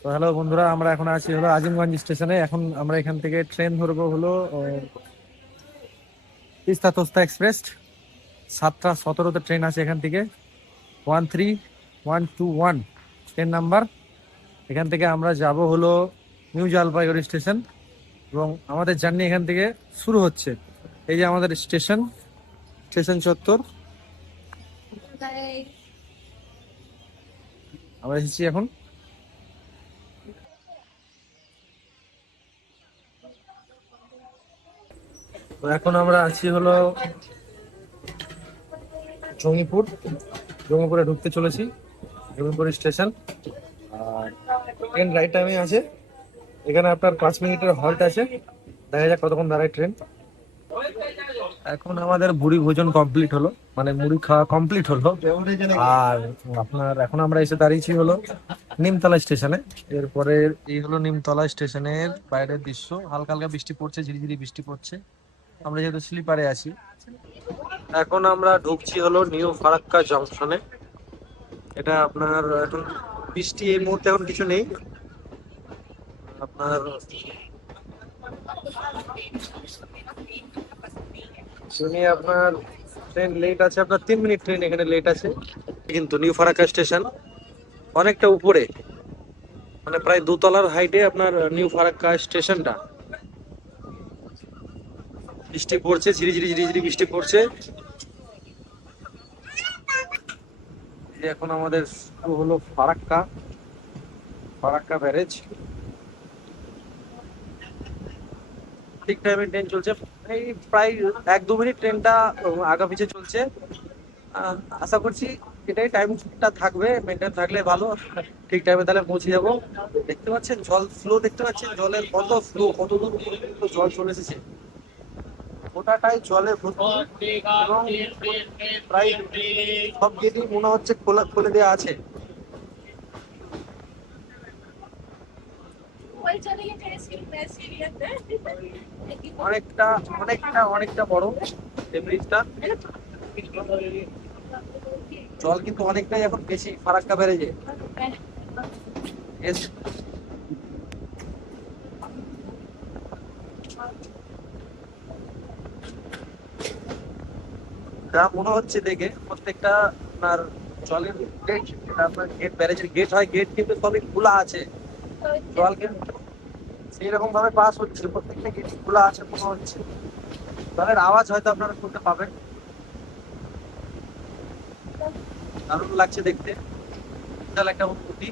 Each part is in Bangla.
তো হ্যালো বন্ধুরা, আমরা এখন আছি হলো আজিমগঞ্জ স্টেশনে। এখন আমরা এখান থেকে ট্রেন ধরবো হলো তিস্তা তোস্তা এক্সপ্রেস। 7টা 17-তে ট্রেন আছে এখান থেকে, 13121 ট্রেন নাম্বার। এখান থেকে আমরা যাব হলো নিউ জলপাইগুড়ি স্টেশন, এবং আমাদের জার্নি এখান থেকে শুরু হচ্ছে। এই যে আমাদের স্টেশন, স্টেশন চত্বর। আমরা এসেছি এখন। তো এখন আমরা আছি হলো জঙ্গিপুর। জঙ্গিপুরে ঢুকতে চলেছি, জঙ্গিপুর স্টেশন। আর ট্রেন রাইট টাইমে আছে। এখানে আপনার 5 মিনিটের হল্ট আছে, দেখা যাক কতক্ষণ দাঁড়ায় ট্রেন। এখন আমাদের ভুড়ি ভোজন কমপ্লিট হলো, মানে মুড়ি খাওয়া কমপ্লিট হলো। আর আপনার এখন আমরা এসে দাঁড়িয়েছি হলো নিমতলা স্টেশনে। এরপরে এই হলো নিমতলা স্টেশনের বাইরের দৃশ্য। হালকা হালকা বৃষ্টি পড়ছে, ঝিরিঝিরি বৃষ্টি পড়ছে। আমরা যেহেতু স্লিপারে আছি। এখন আমরা ঢুকছি হলো নিউ ফারাক্কা জংশনে। এটা আপনার এখন বৃষ্টি এই মুহূর্তে এখন কিছু নেই। আপনার শুনি আপনার ট্রেন লেট আছে, আপনার 3 মিনিট ট্রেন এখানে লেট আছে। কিন্তু নিউ ফারাক্কা স্টেশন অনেকটা উপরে, মানে প্রায় 2 তলার হাইটে আপনার নিউ ফারাক্কা স্টেশনটা। বৃষ্টি পড়ছে, ঝিরি ঝিরি ঝিরি ঝিরি বৃষ্টি পড়ছে। এই যে এখন আমাদের শুরু হলো ফারাক্কা, ফারাক্কা ব্যারেজ। ঠিক টাইমে ট্রেন চলছে, এই প্রায় 1-2 মিনিট ট্রেনটা আগা পিছে চলছে। আশা করছি এটাই টাইমটা থাকবে, মেনটেন থাকলে ভালো, ঠিক টাইমে তাহলে পৌঁছে যাবো। দেখতে পাচ্ছেন জল ফ্লো, দেখতে পাচ্ছেন জলের কত ফ্লো, কত দূর পর্যন্ত জল চলে এসেছে। গোটাটাই জলে ভর্তি, এবং প্রায় সব গেটই মনে হচ্ছে খোলা খুলে দেওয়া আছে। অনেকটা অনেকটা অনেকটা বড় এই ব্রিজটা। জল কিন্তু অনেকটাই এখন বেশি ফারাক্কা ব্যারেজে। এস যা মনে হচ্ছে দেখে, প্রত্যেকটা আপনার জলের গেট, আপনার গেট, ব্যারেজের গেট হয়, গেট কিন্তু সবই খোলা আছে। জল কিন্তু সেই রকম ভাবে পাস হচ্ছে, প্রত্যেকটা গেট খোলা আছে মনে হচ্ছে। জলের আওয়াজ হয়তো আপনারা শুনতে পাবেন। দারুণ লাগছে দেখতে, বিশাল একটা অনুভূতি।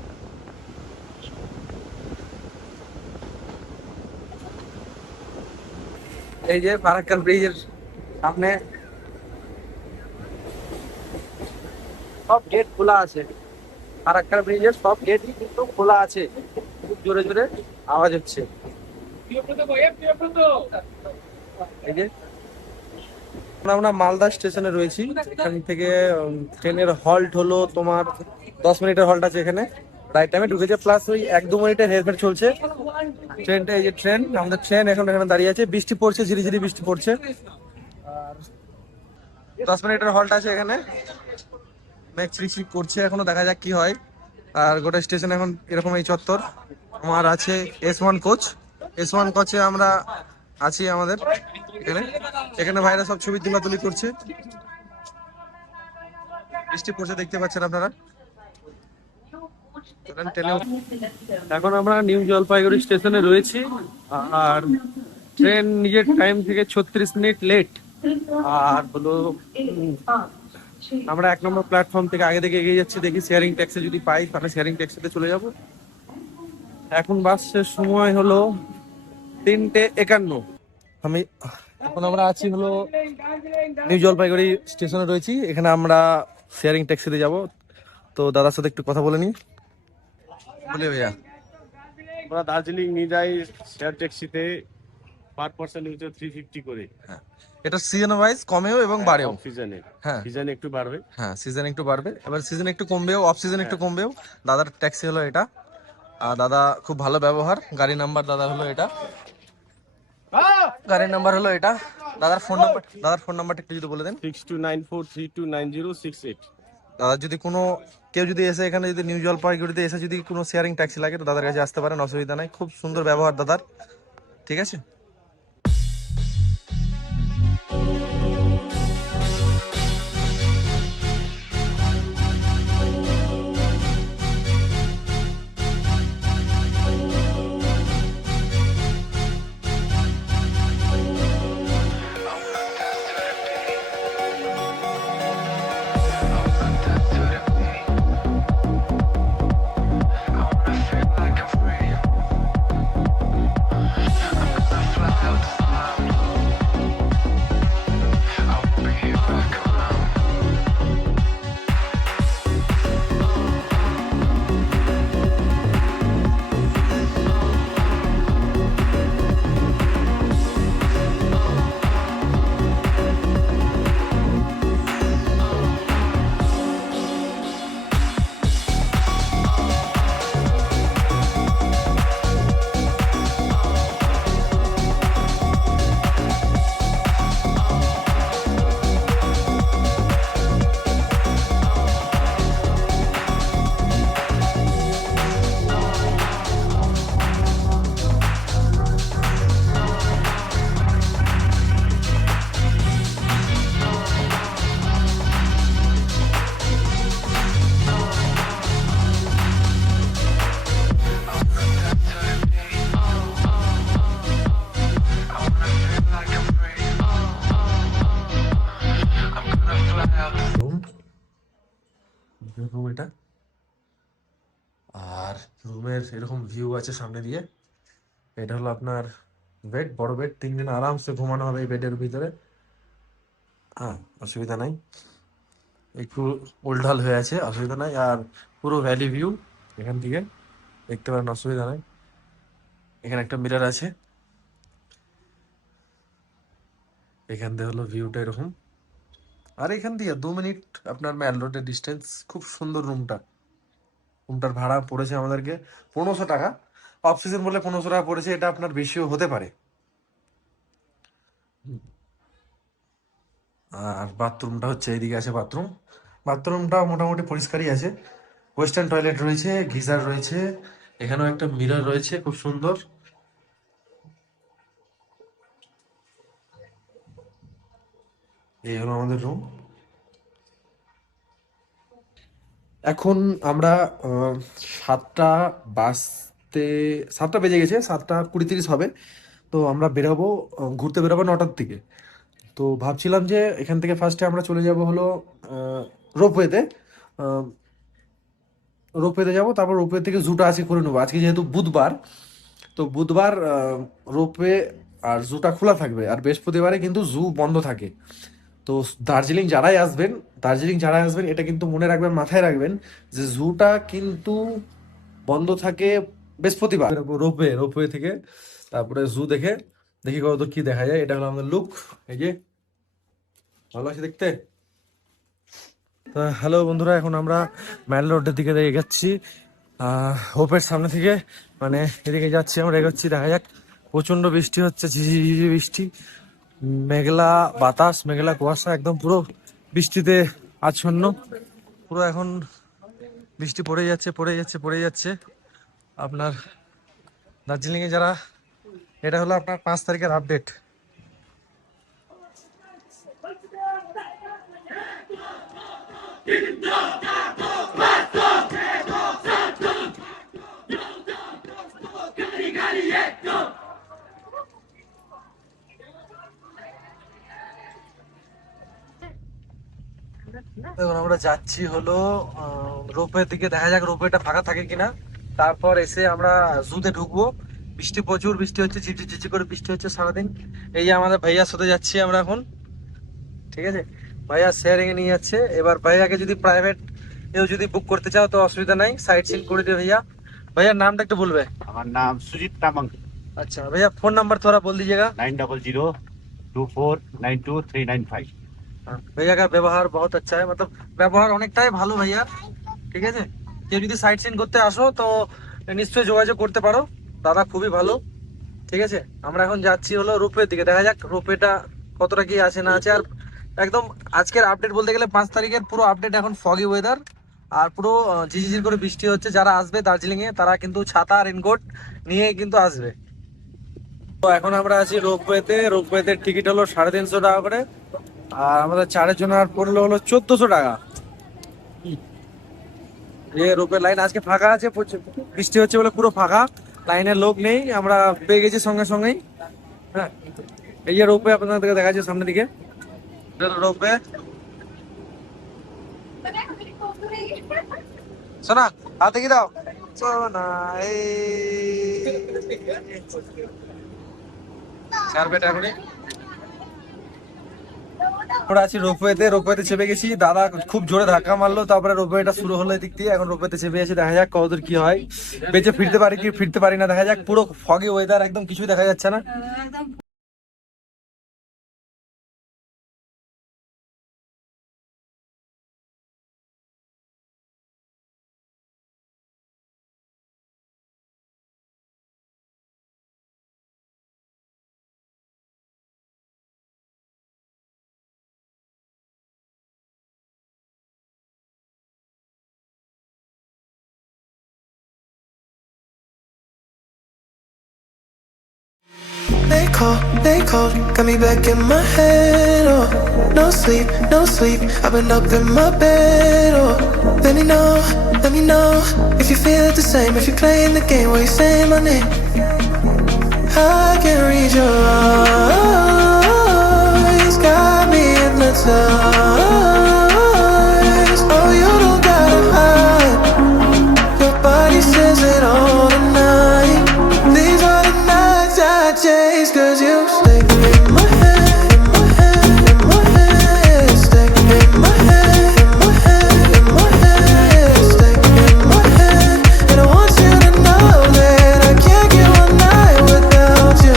এই যে ফারাক্কার ব্রিজের সামনে সব গেট খোলা আছে। ফারাক্কার ব্রিজের সব গেটই কিন্তু খোলা আছে। খুব জোরে জোরে আওয়াজ হচ্ছে। এই যে আমরা মালদা স্টেশনে রয়েছি। এখান থেকে ট্রেনের হল্ট হলো তোমার 10 মিনিটের হল্ট আছে এখানে। রাইট টাইমে ঢুকেছে, প্লাস ওই 1-2 মিনিটের হেরফের চলছে ট্রেনটা। এই যে ট্রেন, আমাদের ট্রেন এখন এখানে দাঁড়িয়ে আছে। বৃষ্টি পড়ছে, ঝিরি ঝিরি বৃষ্টি পড়ছে। আর 10 মিনিটের হল্ট আছে এখানে। মেঘ চিকচিক করছে, এখনো দেখা যাক কি হয়। আর গোটা স্টেশন এখন এরকম এই চত্বর। আমার আছে S1 কোচ। S1 কোচে আমরা আছি আমাদের এখানে। এখানে ভাইরা সব ছবি তুলাতুলি করছে। বৃষ্টি পড়ছে, দেখতে পাচ্ছেন আপনারা। এখন আমরা নিউ জলপাইগুড়ি স্টেশনে রয়েছি। আর ট্রেন নিজের টাইম থেকে 36 মিনিট লেট। আর হলো আমরা 1 নম্বর প্ল্যাটফর্ম থেকে আগে থেকে এগিয়ে যাচ্ছি। দেখি শেয়ারিং ট্যাক্সি যদি পাই তাহলে শেয়ারিং ট্যাক্সিতে চলে যাব। এখন বাসের সময় হলো 3টে 51। আমি এখন আমরা আছি হলো নিউ জলপাইগুড়ি স্টেশনে রয়েছি। এখানে আমরা শেয়ারিং ট্যাক্সিতে যাব। তো দাদার সাথে একটু কথা বলে নিই। বলে ভাইয়া, আমরা দার্জিলিং নিয়ে যাই শেয়ার ট্যাক্সিতে, পার পার্সন হচ্ছে 350 করে। হ্যাঁ, এটা সিজন ওয়াইজ কমেও এবং বাড়েও। অফ সিজনে, হ্যাঁ সিজনে একটু বাড়বে। হ্যাঁ, সিজন একটু বাড়বে, এবার সিজন একটু কমবেও, অফ সিজন একটু কমবেও। দাদার ট্যাক্সি হলো এটা। আর দাদা খুব ভালো ব্যবহার। গাড়ি নাম্বার দাদা হলো এটা, গাড়ির নাম্বার হলো এটা। দাদার ফোন নাম্বারটা একটু যদি বলে দেন। 6294329068। দাদা যদি কোনো কেউ যদি এসে এখানে যদি নিউ জলপাইগুড়িতে এসে যদি কোনো শেয়ারিং ট্যাক্সি লাগে তো দাদার কাছে আসতে পারেন, অসুবিধা নাই। খুব সুন্দর ব্যবহার দাদার, ঠিক আছে। রুম এটা, আর রুমের এরকম ভিউ আছে সামনে দিয়ে। এটা হলো আপনার বেড, বড় বেড, 3 জন আরামসে ঘুমানো হবে এই বেডের ভিতরে। হ্যাঁ, অসুবিধা নাই, একটু উল্টাল হয়ে আছে, অসুবিধা নাই। আর পুরো ভ্যালি ভিউ এখান থেকে দেখতে পারেন, অসুবিধা নাই। এখানে একটা মিরর আছে, এখান দিয়ে হলো ভিউটা এরকম। আর এখান দিয়ে 2 মিনিট আপনার ম্যাল রোডের ডিস্টেন্স। খুব সুন্দর রুমটা। রুমটার ভাড়া পড়েছে আমাদেরকে 1500 টাকা। অফ সিজন বলে 1500 টাকা পড়েছে, এটা আপনার বেশিও হতে পারে। আর বাথরুমটা হচ্ছে এইদিকে আছে বাথরুম। বাথরুমটা মোটামুটি পরিষ্কারই আছে। ওয়েস্টার্ন টয়লেট রয়েছে, গিজার রয়েছে, এখানেও একটা মিরর রয়েছে খুব সুন্দর। এই হলো আমাদের রুম। এখন আমরা 7টা বাজতে 7টা বেজে গেছে, 7:20-30 হবে। তো আমরা বেরোবো, ঘুরতে বেরোবো 9টার দিকে। তো ভাবছিলাম যে এখান থেকে ফার্স্টে আমরা চলে যাব হলো রোপওয়েতে। রোপওয়েতে যাবো, তারপর রোপওয়ে থেকে জুটা আজকে করে নেবো। আজকে যেহেতু বুধবার, তো বুধবার রোপওয়ে আর জুটা খোলা থাকবে, আর বৃহস্পতিবারে কিন্তু জু বন্ধ থাকে। তো দার্জিলিং যারাই আসবেন এটা কিন্তু মনে রাখবেন, মাথায় রাখবেন যে জুটা কিন্তু বন্ধ থাকে বৃহস্পতিবার। রোপওয়ে থেকে তারপরে জু দেখে দেখি কত কি দেখা যায়। এটা হলো আমাদের লুক, এই যে ভালো আছে দেখতে। তো হ্যালো বন্ধুরা, এখন আমরা ম্যাল রোডের দিকে এগোচ্ছি। হোপের সামনে থেকে মানে এদিকে যাচ্ছি আমরা, এগোচ্ছি। দেখা যাক, প্রচন্ড বৃষ্টি হচ্ছে, ঝিঝি বৃষ্টি, মেঘলা বাতাস, মেঘলা কুয়াশা, একদম পুরো বৃষ্টিতে আচ্ছন্ন পুরো। এখন বৃষ্টি পড়ে যাচ্ছে আপনার দার্জিলিংয়ে যারা। এটা হলো আপনার 5 তারিখের আপডেট। এখন আমরা যাচ্ছি হলো রোপওয়ের দিকে। দেখা যাক রোপওয়েটা ফাঁকা থাকে কিনা, তারপর এসে আমরা জুতে ঢুকবো। বৃষ্টি, প্রচুর বৃষ্টি হচ্ছে, ঝিঝি করে বৃষ্টি হচ্ছে সারাদিন। এই যে আমাদের ভাইয়ার সাথে যাচ্ছি আমরা এখন, ঠিক আছে। ভাইয়া শেয়ারিং এ নিয়ে যাচ্ছে। এবার ভাইয়াকে যদি প্রাইভেট কেউ যদি বুক করতে চাও তো অসুবিধা নাই, সাইট সিন করে দিও ভাইয়া। भैया नाम तक तो बोल बे। हमारा नाम सुजीत तामंग। अच्छा भैया, फोन नंबर थोड़ा बोल दीजिएगा। 9002492395। भैया का व्यवहार बहुत अच्छा है, मतलब ব্যবহার অনেকটাই ভালো ভাইয়া, ঠিক আছে। কেউ যদি সাইট সিন করতে আসো তো নিশ্চয়ই যোগাযোগ করতে পারো, দাদা খুবই ভালো, ঠিক আছে। আমরা এখন যাচ্ছি হলো রোপওয়ের দিকে। দেখা যাক রোপওয়েটা কতটা কি আছে না আছে। আর একদম আজকের আপডেট বলতে গেলে 5 তারিখের পুরো আপডেট। এখন ফগি ওয়েদার, আর পুরো ঝিঝিঝির করে বৃষ্টি হচ্ছে। যারা আসবে দার্জিলিং এ তারা কিন্তু ছাতা রেনকোট নিয়ে কিন্তু আসবে। তো এখন আমরা আছি রোপওয়েতে। রোপওয়েতে টিকিট হলো 350 টাকা করে, আর আমাদের চারের জন্য আর পড়লো হলো 1400 টাকা। রোপওয়ে লাইন আজকে ফাঁকা আছে, বৃষ্টি হচ্ছে বলে পুরো ফাঁকা, লাইনের লোক নেই, আমরা পেয়ে গেছি সঙ্গে সঙ্গেই। হ্যাঁ, এই যে রোপওয়ে আপনাদেরকে দেখা যাচ্ছে সামনের দিকে, রোপওয়ে। শোনা হাতে কি দাও, সোনা এই চার এখনই আমরা আছি রোপওয়েতে। রোপওয়েতে চেপে গেছি, দাদা খুব জোরে ধাক্কা মারলো, তারপরে রোপওয়েটা শুরু হলো এদিক দিয়ে। এখন রোপওয়েতে চেপে গেছি, দেখা যাক কতদূর কি হয়, বেঁচে ফিরতে পারি কি ফিরতে পারি না দেখা যাক। পুরো ফগি ওয়েদার, একদম কিছুই দেখা যাচ্ছে না। They called, got me back in my head, oh. No sleep, no sleep, I've been up in my bed, oh. Let me know if you feel it the same, if you're playing the game while you saying my name. I can read your eyes, got me hypnotized. Oh, you don't gotta hide, your body says it all tonight. These are the nights I chase, cause you stay in my head, in my head, in my head. Stay in my head, in my head, in my head. Stay in my head. And I want you to know that I can't get one night without you.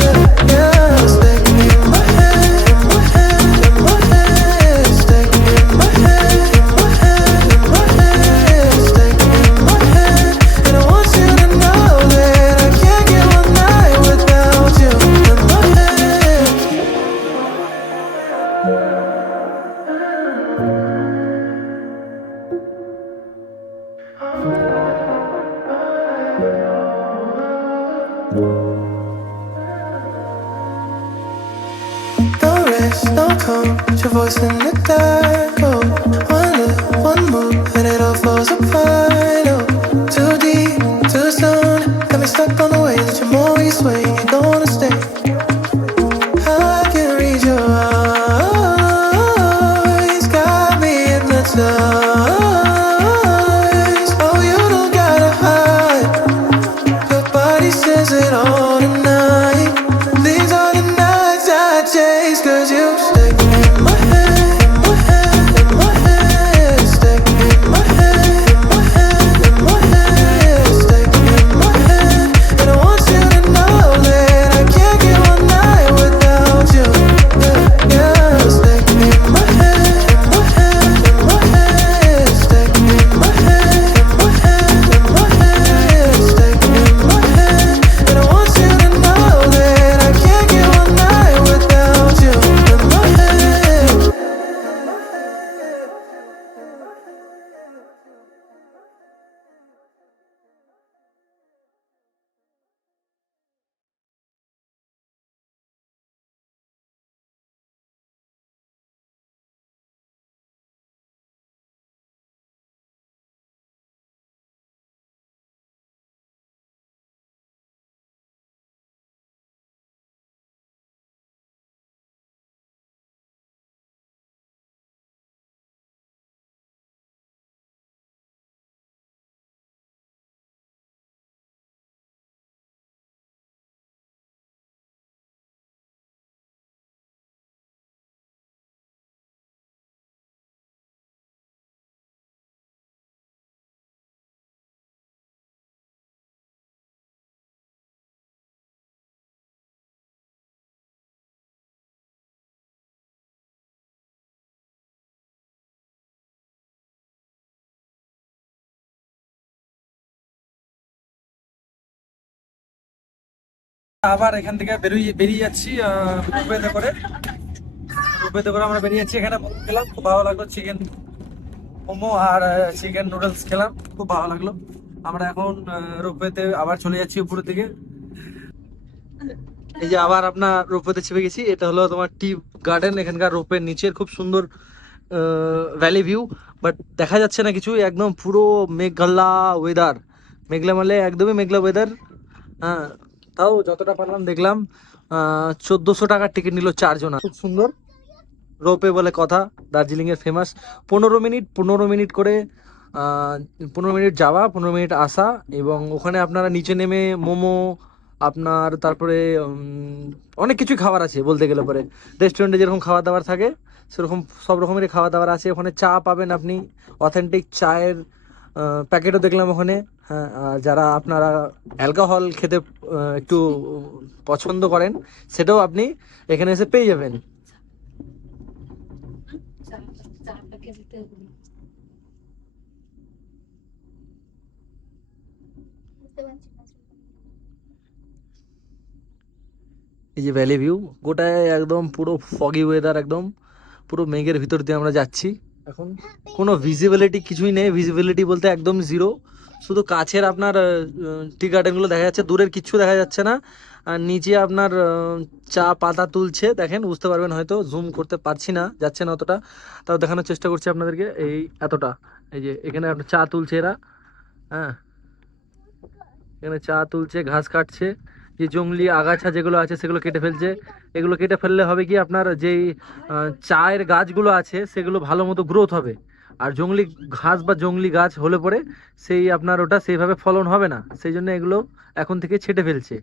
Yeah, yeah. Stay in my head, in my head, in my head. Stay in my head, in my head, in my head. Stay in my head. And I want you to know that I can't get one night without you in my head. No rest, no calm, put your voice in the dark, oh. One look, one move, and it all falls apart, oh. Too deep, too soon, got me stuck on the way that you're always swaying, you don't wanna stay. I can read your eyes, got me hypnotized. Oh, you don't gotta hide, your body says it all tonight. These are the nights I chase, cause you stay in my head, in my head, in my head. Stay in my head, in my head, in my head. Stay in my head. And I want you to know that I can't get one night without you. Yeah, yeah. Stay in my head, in my head, in my head. Stay in my head, in my head, in my head. Stay in my head. And I want you to know that I can't get one night without you in my head. আবার এখান থেকে বেরিয়ে যাচ্ছি রোপওয়েতে করে আমরা বেরিয়ে যাচ্ছি। এখানে খেলাম, খুব ভালো লাগলো। চিকেন মোমো আর চিকেন নুডলস খেলাম, খুব ভালো লাগলো। আমরা এখন রোপওয়েতে আবার চলে যাচ্ছি উপরের দিকে। এই যে আবার আপনার রোপওয়েতে চেপে গেছি, এটা হলো তোমার টি গার্ডেন, এখানকার রোপওয়ের নিচের খুব সুন্দর ভ্যালি ভিউ, বাট দেখা যাচ্ছে না কিছু, একদম পুরো মেঘলা ওয়েদার, মেঘলা মানে একদমই মেঘলা ওয়েদার। হ্যাঁ, তাও যতটা পারলাম দেখলাম। 1400 টাকার টিকিট নিল 4 জনা, খুব সুন্দর রোপে বলে কথা, দার্জিলিং এর ফেমাস। 15 মিনিট করে, 15 মিনিট যাওয়া, 15 মিনিট আসা, এবং ওখানে আপনারা নিচে নেমে মোমো আপনার, তারপরে অনেক কিছু খাবার আছে বলতে গেলে পরে, রেস্টুরেন্টে যেরকম খাবার দাবার থাকে সেরকম সব রকমেরই খাবার দাবার আছে। ওখানে চা পাবেন আপনি, অথেন্টিক চায়ের প্যাকেটও দেখলাম ওখানে। হ্যাঁ, আর যারা আপনারা অ্যালকোহল খেতে একটু পছন্দ করেন, সেটাও আপনি এখানে এসে পেয়ে যাবেন। এই যে ভ্যালি ভিউ, গোটায় একদম পুরো ফগি ওয়েদার, একদম পুরো মেঘের ভিতর দিয়ে আমরা যাচ্ছি এখন। কোনো ভিজিবিলিটি কিছুই নেই, ভিজিবিলিটি বলতে একদম জিরো, শুধু কাছের আপনার টি গার্ডেনগুলো দেখা যাচ্ছে, দূরের কিচ্ছু দেখা যাচ্ছে না। আর নিচে আপনার চা পাতা তুলছে, দেখেন বুঝতে পারবেন, হয়তো জুম করতে পারছি না, যাচ্ছে না অতটা, তাও দেখানোর চেষ্টা করছি আপনাদেরকে। এই এতটা, এই যে এখানে আপনার চা তুলছে এরা। হ্যাঁ, এখানে চা তুলছে, ঘাস কাটছে, যে জংলি আগাছা যেগুলো আছে সেগুলো কেটে ফেলছে। এগুলো কেটে ফেললে হবে কি, আপনার যেই চায়ের গাছগুলো আছে সেগুলো ভালো মতো গ্রোথ হবে। আর জংলি ঘাস বা জংলি গাছ হলে পরে সেই আপনার ওটা সেইভাবে ফলন হবে না, সেই জন্য এগুলো এখন থেকে ছেটে ফেলছে।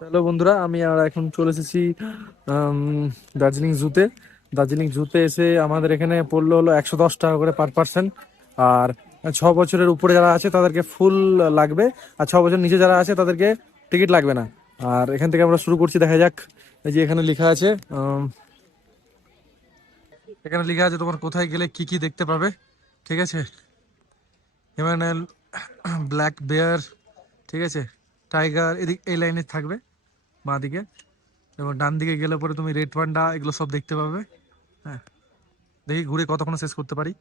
হ্যালো বন্ধুরা, আমি আর এখন চলে এসেছি দার্জিলিং জুতে। দার্জিলিং জুতে এসে আমাদের এখানে পড়লো হলো 110 টাকা করে পার পার্সন। আর 6 বছরের উপরে যারা আছে তাদেরকে ফুল লাগবে, আর 6 বছর নিচে যারা আছে তাদেরকে টিকিট লাগবে না। আর এখান থেকে আমরা শুরু করছি, দেখা যাক। এই যে এখানে লেখা আছে, এখানে লেখা আছে তোমার কোথায় গেলে কি কি দেখতে পাবে, ঠিক আছে। হিমালয়ান ব্ল্যাক বেয়ার, ঠিক আছে, টাইগার, এদিক এই লাইনে থাকবে বাঁ দিকে, এবং ডান দিকে গেলে পরে তুমি রেড পান্ডা এগুলো সব দেখতে পাবে। হ্যাঁ, দেখি ঘুরে কতক্ষণ শেষ করতে পারি,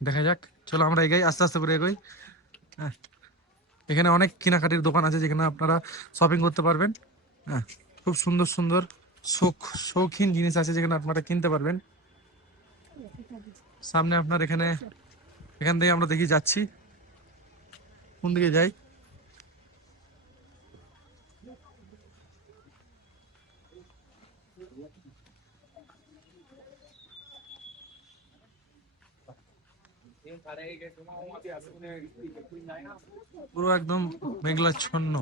দেখা যাক। চলো আমরা এগাই, আস্তে আস্তে করে এগোই। হ্যাঁ, এখানে অনেক কেনাকাটির দোকান আছে যেখানে আপনারা শপিং করতে পারবেন। হ্যাঁ, খুব সুন্দর সুন্দর শৌখিন জিনিস আছে যেখানে আপনারা কিনতে পারবেন। সামনে আপনার এখানে, এখান থেকে আমরা দেখি যাচ্ছি, কোন দিকে যাই। পুরো একদম মেঘলাচ্ছন্ন।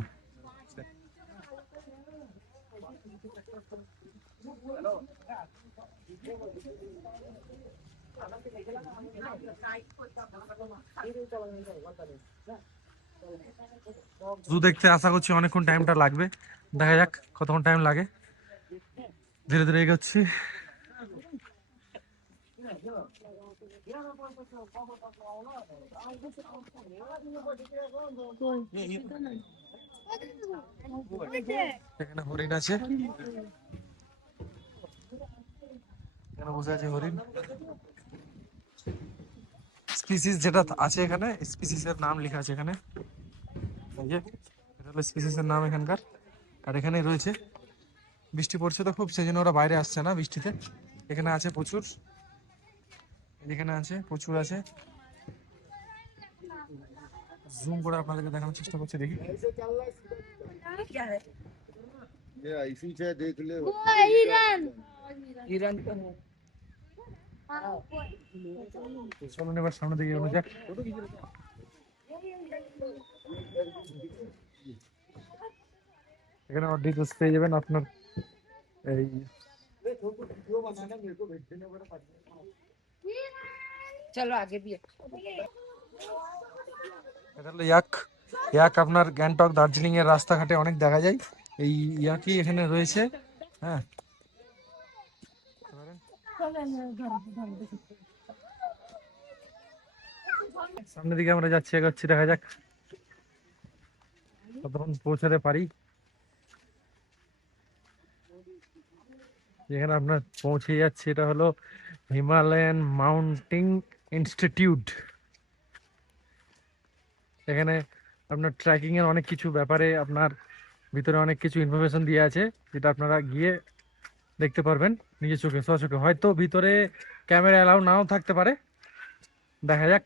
জু দেখতে আশা করছি অনেকক্ষণ টাইমটা লাগবে, দেখা যাক কতক্ষণ টাইম লাগে। ধীরে ধীরে এগোচ্ছি। এখানে হরিণ আছে, এখানে বসে আছে হরিণ। স্পিসিস যেটা আছে এখানে, স্পিসিসের নাম লেখা আছে এখানে, এই যে এটা হলো স্পিসিসের নাম এখানকার। আর এখানে রয়েছে, বৃষ্টি পড়ছে তো খুব, সেই জন্য ওরা বাইরে আসছে না বৃষ্টিতে। এখানে আছে প্রচুর, এখানে আছে প্রচুর আছে। জুম করে আপনাদেরকে দেখানোর চেষ্টা করছি, দেখি। চলুন এবার সামনে দিকে এগোনো যাক। এখানে ডিটেলস পেয়ে যাবেন আপনার। এই चलो आगे भी এটা হলো ইয়াক। ইয়াক আপনার গ্যাংটক দার্জিলিং এর রাস্তাঘাটে অনেক দেখা যায়, এই ইয়াকই এখানে রয়েছে। হ্যাঁ, সামনের দিকে আমরা যাচ্ছি, এগোচ্ছি, দেখা যাক কতক্ষণ পৌঁছাতে পারি। যেখানে আপনার পৌঁছে যাচ্ছে এটা হলো হিমালয়ান মাউন্টিং ইনস্টিটিউট। এখানে আপনার ট্রেকিং এর অনেক কিছু ব্যাপারে আপনার ভিতরে অনেক কিছু ইনফরমেশন দিয়ে আছে, যেটা আপনারা গিয়ে দেখতে পারবেন নিজের চোখে সচোখে। হয়তো ভিতরে ক্যামেরা অ্যালাউ নাও থাকতে পারে, দেখা যাক।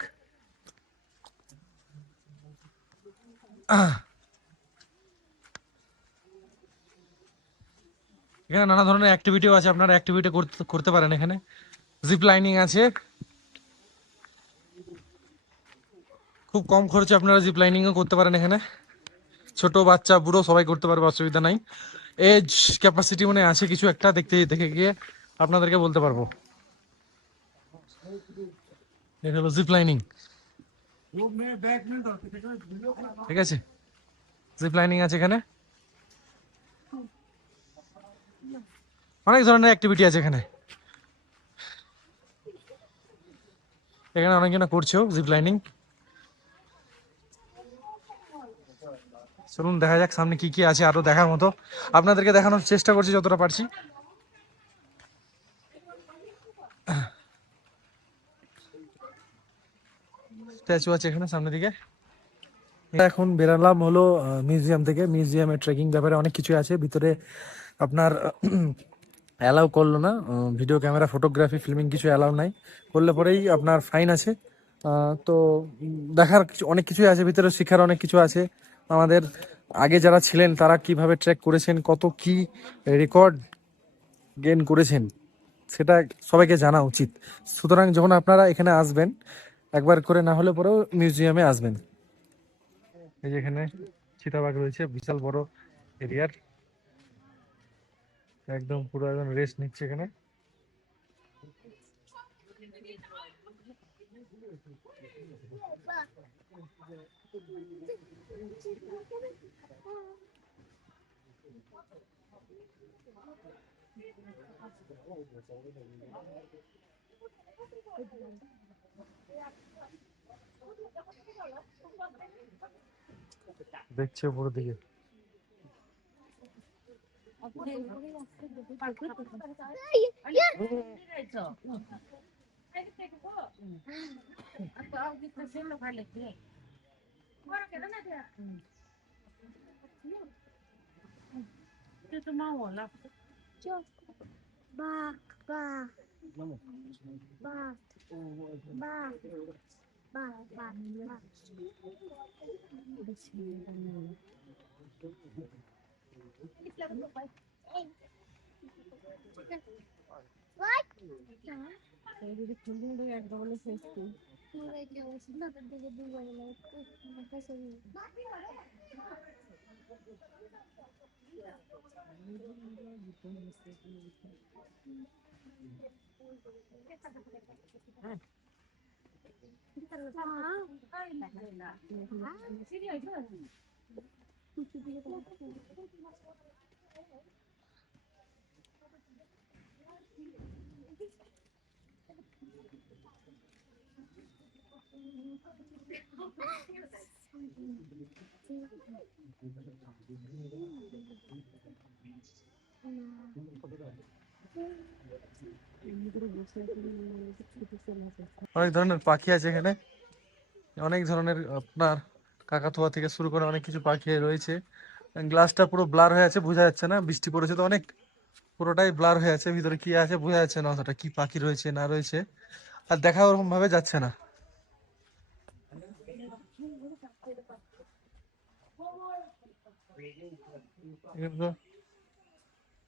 এখানে নানা ধরনের অ্যাক্টিভিটিও আছে, আপনারা অ্যাক্টিভিটি করতে করতে পারেন। এখানে জিপ লাইনিং আছে, খুব কম খরচে আপনারা জিপ লাইনিংও করতে পারেন। এখানে ছোট বাচ্চা বুড়ো সবাই করতে পারবে, অসুবিধা নাই। এজ ক্যাপাসিটি মনে আছে কিছু একটা, দেখতে দেখে গিয়ে আপনাদেরকে বলতে পারবো। এটা হলো জিপ লাইনিং, ঠিক আছে? জিপ লাইনিং আছে এখানে, অনেক ধরনের অ্যাক্টিভিটি আছে এখানে। এখানে অনেকজন করছেও জিপ লাইনিং। চলুন দেখা যাক সামনে কি কি আছে আরো দেখার মতো, আপনাদেরকে দেখানোর চেষ্টা করছি যতটা পারছি। স্ট্যাচু আছে এখানে সামনের দিকে। এখন বেরালাম হলো মিউজিয়াম থেকে। মিউজিয়ামে ট্রেকিং ব্যাপারে অনেক কিছু আছে ভিতরে, আপনার অ্যালাউ করলো না ভিডিও ক্যামেরা ফটোগ্রাফি ফিল্মিং, কিছু অ্যালাউ নাই। করলে পরেই আপনার ফাইন আছে। তো দেখার অনেক কিছুই আছে ভিতরে, শেখার অনেক কিছু আছে। আমাদের আগে যারা ছিলেন তারা কিভাবে ট্রেক করেছেন, কত কি রেকর্ড গেইন করেছেন, সেটা সবাইকে জানা উচিত। সুতরাং যখন আপনারা এখানে আসবেন, একবার করে না হলে পরেও মিউজিয়ামে আসবেন। এই যে এখানে চিতাবাঘ রয়েছে, বিশাল বড় এরিয়ার, একদম পুরো একদম রেস্ট নিচ্ছে এখানে। দেখছে উপরের দিকে। Ba, ba, ba, ba, ba, ba, ba. What? অনেক ধরনের পাখি আছে এখানে, অনেক ধরনের আপনার কাকাতুয়া থেকে শুরু করে অনেক কিছু পাখি রয়েছে। গ্লাসটা পুরো ব্লার হয়ে আছে, বোঝা যাচ্ছে না, বৃষ্টি পড়েছে তো অনেক, পুরোটাই ব্লার হয়ে আছে। ভিতরে কি আছে বোঝা যাচ্ছে না অতটা, কি পাখি রয়েছে না রয়েছে, আর দেখা ওরকম ভাবে যাচ্ছে না।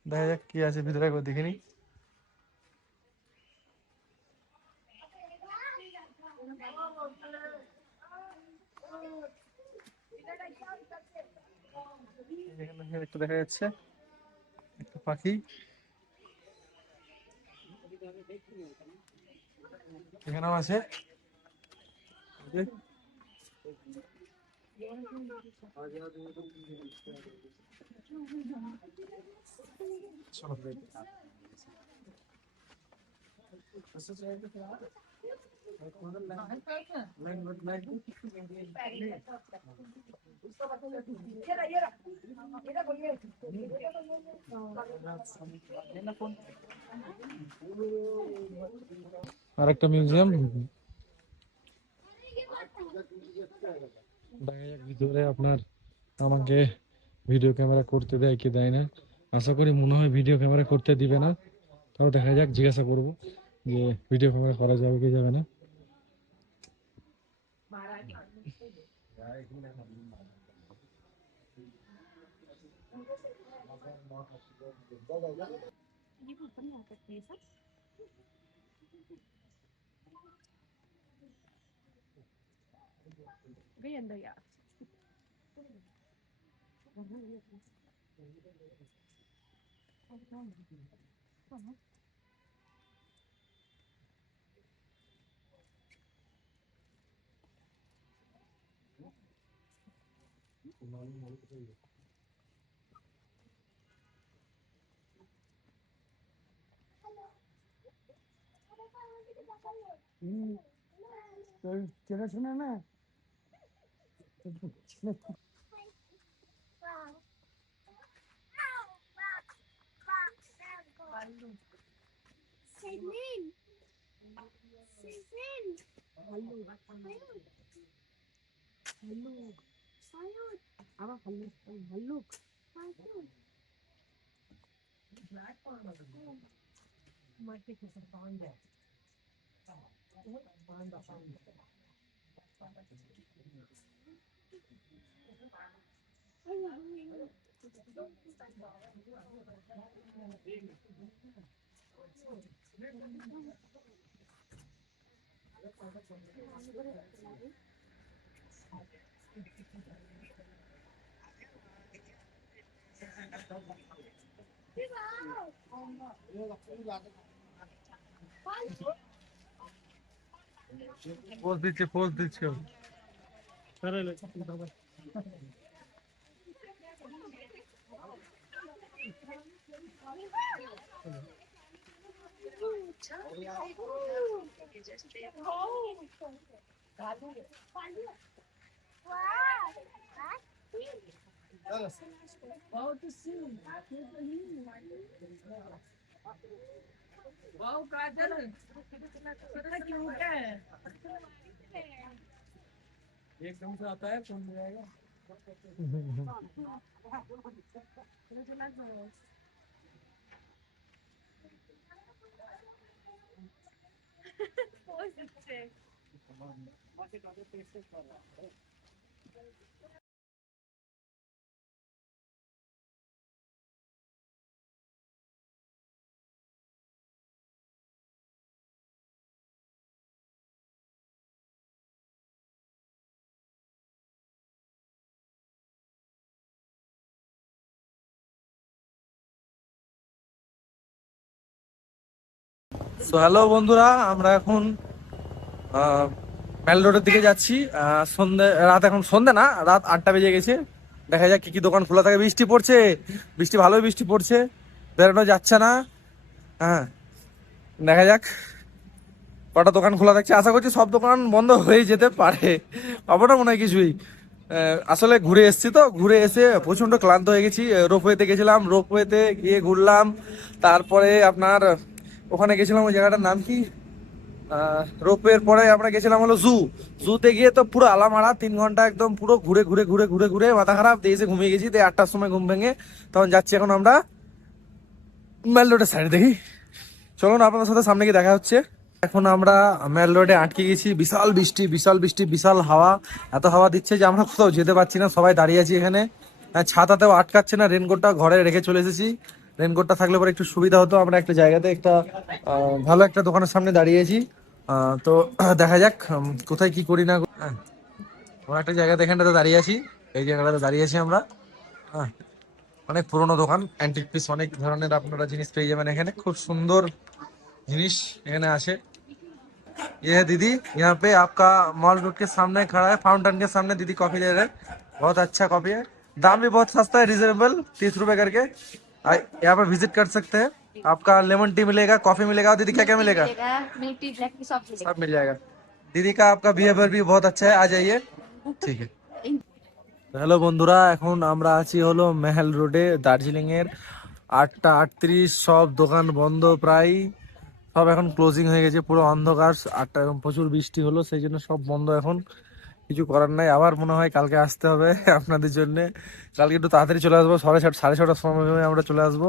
দেখা যাক কি আছে ভিতরে, একবার দেখে নি। এখানে একটু দেখা যাচ্ছে একটা পাখি, এখানেও আছে। চলো। আর একটা মিউজিয়াম, ভিতরে আপনার আমাকে ভিডিও ক্যামেরা করতে দেয় কি দেয় না। আশা করি মনে হয় ভিডিও ক্যামেরা করতে দিবে না, তাও দেখা যাক, জিজ্ঞাসা করবো যে ভিডিও ক্যামেরা করা যাবে কি যাবে না। गई अंदर यार। চেনাশোনা না? Celine. Celine. পোজ দিচ্ছে, পোজ দিচ্ছে। वाओ काजल कितना क्यूट है। एकदम से आता है, कौन जाएगा? সো হ্যালো বন্ধুরা, আমরা এখন মেল রোডের দিকে যাচ্ছি। রাত এখন সন্ধে না, রাত 8টা বেজে গেছে। দেখা যাক কি কি দোকান খোলা থাকে। বৃষ্টি পড়ছে, বৃষ্টি ভালোই বৃষ্টি পড়ছে, বেরোনো যাচ্ছে না। হ্যাঁ, দেখা যাক কটা দোকান খোলা থাকছে। আশা করছি সব দোকান বন্ধ হয়ে যেতে পারে, পাবো না মনে হয় কিছুই। আসলে ঘুরে এসেছি তো, ঘুরে এসে প্রচন্ড ক্লান্ত হয়ে গেছি। রোপওয়েতে গেছিলাম, রোপওয়েতে গিয়ে ঘুরলাম, তারপরে আপনার ওখানে গেছিলাম, ওই জায়গাটার নাম কি, রোপওয়ের পরে আমরা গেছিলাম হলো জুতে গিয়ে তো পুরো আলামারা 3 ঘন্টা একদম পুরো ঘুরে ঘুরে ঘুরে ঘুরে ঘুরে মাথা খারাপ দিয়ে এসে ঘুমিয়ে গেছি। 8টার সময় ঘুম ভেঙে তখন যাচ্ছি এখন আমরা মেল রোডের সাইডে। দেখি চলুন আপনাদের সাথে সামনে গিয়ে দেখা হচ্ছে। এখন আমরা মেল রোডে আটকে গেছি, বিশাল বৃষ্টি, বিশাল বৃষ্টি, বিশাল হাওয়া, এত হাওয়া দিচ্ছে যে আমরা কোথাও যেতে পারছি না, সবাই দাঁড়িয়ে আছি এখানে। ছাতাতেও আটকাচ্ছে না, রেনকোটটা ঘরে রেখে চলে এসেছি। রেনকোটটা থাকলে পরে একটু সুবিধা হতো। আমরা একটা জায়গাতে একটা ভালো একটা দোকানের সামনে দাঁড়িয়েছি। তো দেখা যাক কোথায় কি করি না। আমরা একটা জায়গাতে এখানটাতে দাঁড়িয়ে আছি, এই জায়গাটাতে দাঁড়িয়ে আছি আমরা। হ্যাঁ, অনেক পুরোনো দোকান, অ্যান্টিক পিস, অনেক ধরনের আপনারা জিনিস পেয়ে যাবেন এখানে। খুব সুন্দর জিনিস এখানে আছে। ये है दीदी, यहाँ पे आपका मॉल रोड के सामने खड़ा है, फाउंटेन के सामने दीदी कॉफी दे रहे हैं। बहुत अच्छा कॉफी है, दाम भी बहुत सस्ता है, रिजनेबल, 30 रुपए करके। यहाँ पे विजिट कर सकते हैं। आपका लेमन टी मिलेगा, कॉफी मिलेगा। दीदी क्या क्या मिलेगा? मिल्क टी, ब्लैक टी, सब मिलेगा। सब मिल जाएगा। दीदी का आपका बिहेवियर भी बहुत अच्छा है, आ जाइए। ठीक है। হ্যালো বন্ধুরা, এখন আমরা আছি হলো মেহেল রোডে, দার্জিলিং এর। 8টা 38, সব দোকান বন্ধ প্রায়, সব এখন ক্লোজিং হয়ে গেছে, পুরো অন্ধকার। 8টা এখন প্রচুর বৃষ্টি হলো, সেই জন্য সব বন্ধ এখন। কিছু করার নাই, আবার মনে হয় কালকে আসতে হবে আপনাদের জন্য। কালকে একটু তাড়াতাড়ি চলে আসবো, 6:30 সাড়ে 6টার সময় আমরা চলে আসবো।